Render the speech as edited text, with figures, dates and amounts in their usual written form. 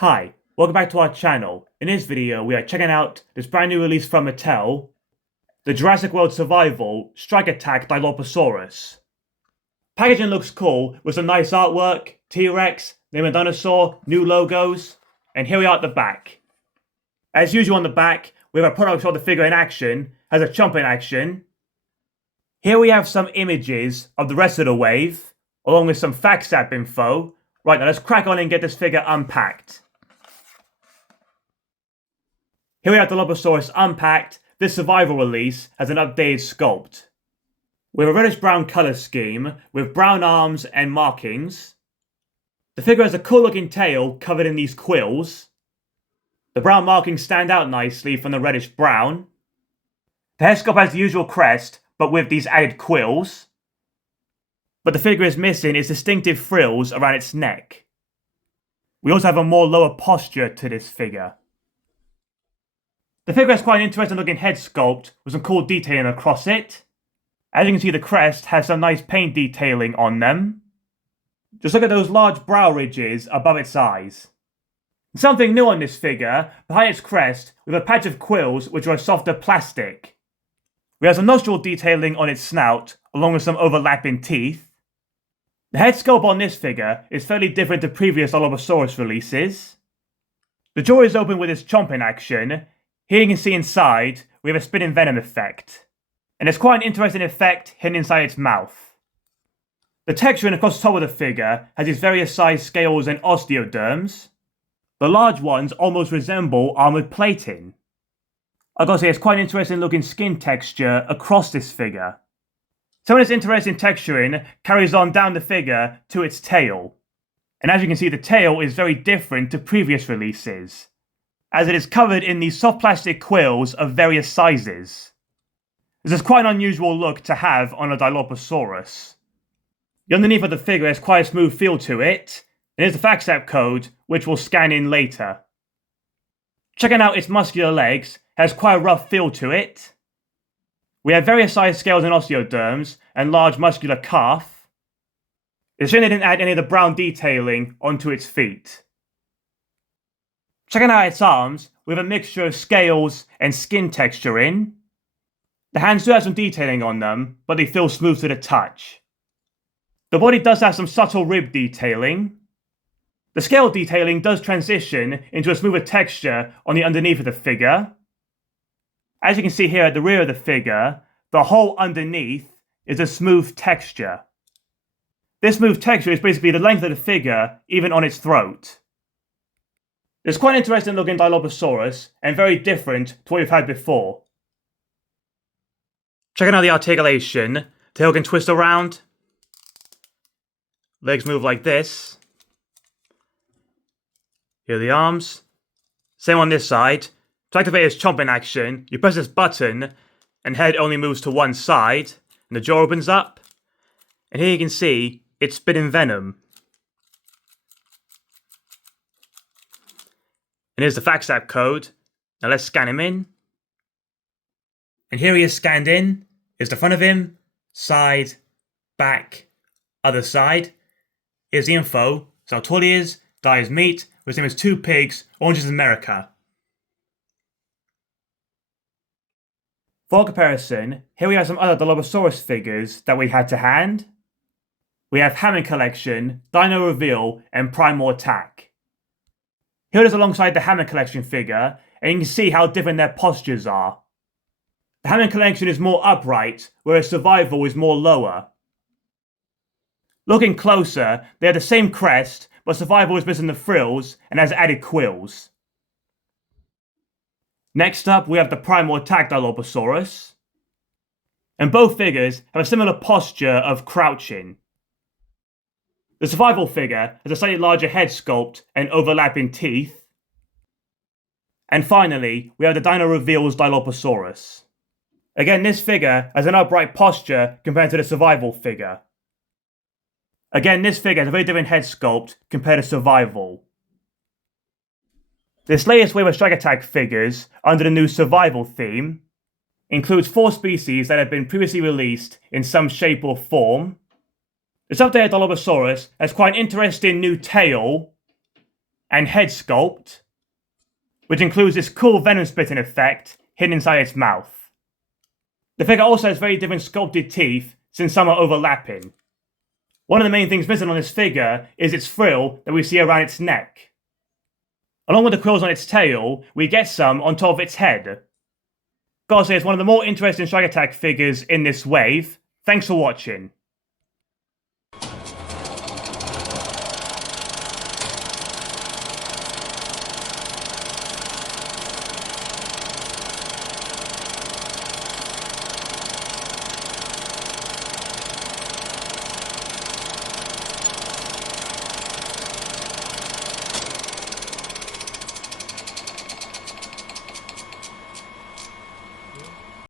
Hi, welcome back to our channel. In this video, we are checking out this brand new release from Mattel, the Jurassic World Survival Strike Attack Dilophosaurus. Packaging looks cool with some nice artwork, T-Rex, name a dinosaur, new logos, and here we are at the back. As usual on the back, we have a product shot of the figure in action, has a chomp in action. Here we have some images of the rest of the wave, along with some facts app info. Right, now let's crack on and get this figure unpacked. Here we have the Dilophosaurus unpacked. This survival release has an updated sculpt. We have a reddish-brown colour scheme with brown arms and markings. The figure has a cool looking tail covered in these quills. The brown markings stand out nicely from the reddish-brown. The head sculpt has the usual crest, but with these added quills. But the figure is missing its distinctive frills around its neck. We also have a more lower posture to this figure. The figure has quite an interesting looking head sculpt with some cool detailing across it. As you can see, the crest has some nice paint detailing on them. Just look at those large brow ridges above its eyes. Something new on this figure, behind its crest, we have a patch of quills which are a softer plastic. We have some nostril detailing on its snout, along with some overlapping teeth. The head sculpt on this figure is fairly different to previous Dilophosaurus releases. The jaw is open with its chomp in action. Here you can see inside, we have a spitting venom effect. And there's quite an interesting effect hidden inside its mouth. The texturing across the top of the figure has its various size scales and osteoderms. The large ones almost resemble armoured plating. I've got to say, it's quite an interesting looking skin texture across this figure. Some of this interesting texturing carries on down the figure to its tail. And as you can see, the tail is very different to previous releases, as it is covered in these soft plastic quills of various sizes. This is quite an unusual look to have on a Dilophosaurus. The underneath of the figure has quite a smooth feel to it, and here's the facts app code, which we'll scan in later. Checking out its muscular legs has quite a rough feel to it. We have various size scales and osteoderms, and large muscular calf. It's a shame they didn't add any of the brown detailing onto its feet. Checking out its arms, we have a mixture of scales and skin texturing. The hands do have some detailing on them, but they feel smooth to the touch. The body does have some subtle rib detailing. The scale detailing does transition into a smoother texture on the underneath of the figure. As you can see here at the rear of the figure, the whole underneath is a smooth texture. This smooth texture is basically the length of the figure, even on its throat. It's quite an interesting looking Dilophosaurus, and very different to what we've had before. Checking out the articulation, tail can twist around. Legs move like this. Here are the arms. Same on this side. To activate its chomp in action, you press this button, and head only moves to one side, and the jaw opens up. And here you can see it's spitting venom. And here's the facts app code. Now let's scan him in. And here he is scanned in. Here's the front of him, side, back, other side. Here's the info. So how tall he is, diet is meat, his name is 2 pigs, oranges in America. For comparison, here we have some other Dilophosaurus figures that we had to hand. We have Hammond Collection, Dino Reveal, and Primal Attack. Here it is alongside the Hammond Collection figure, and you can see how different their postures are. The Hammond Collection is more upright, whereas Survival is more lower. Looking closer, they have the same crest, but Survival is missing the frills and has added quills. Next up, we have the Primal Attack Dilophosaurus. And both figures have a similar posture of crouching. The Survival figure has a slightly larger head sculpt and overlapping teeth. And finally, we have the Dino Reveals Dilophosaurus. Again, this figure has an upright posture compared to the Survival figure. Again, this figure has a very different head sculpt compared to Survival. This latest wave of Strike Attack figures, under the new Survival theme, includes 4 species that have been previously released in some shape or form. This updated Dilophosaurus has quite an interesting new tail and head sculpt, which includes this cool venom spitting effect hidden inside its mouth. The figure also has very different sculpted teeth since some are overlapping. One of the main things missing on this figure is its frill that we see around its neck. Along with the quills on its tail, we get some on top of its head. Gotta say, it's one of the more interesting Strike Attack figures in this wave. Thanks for watching.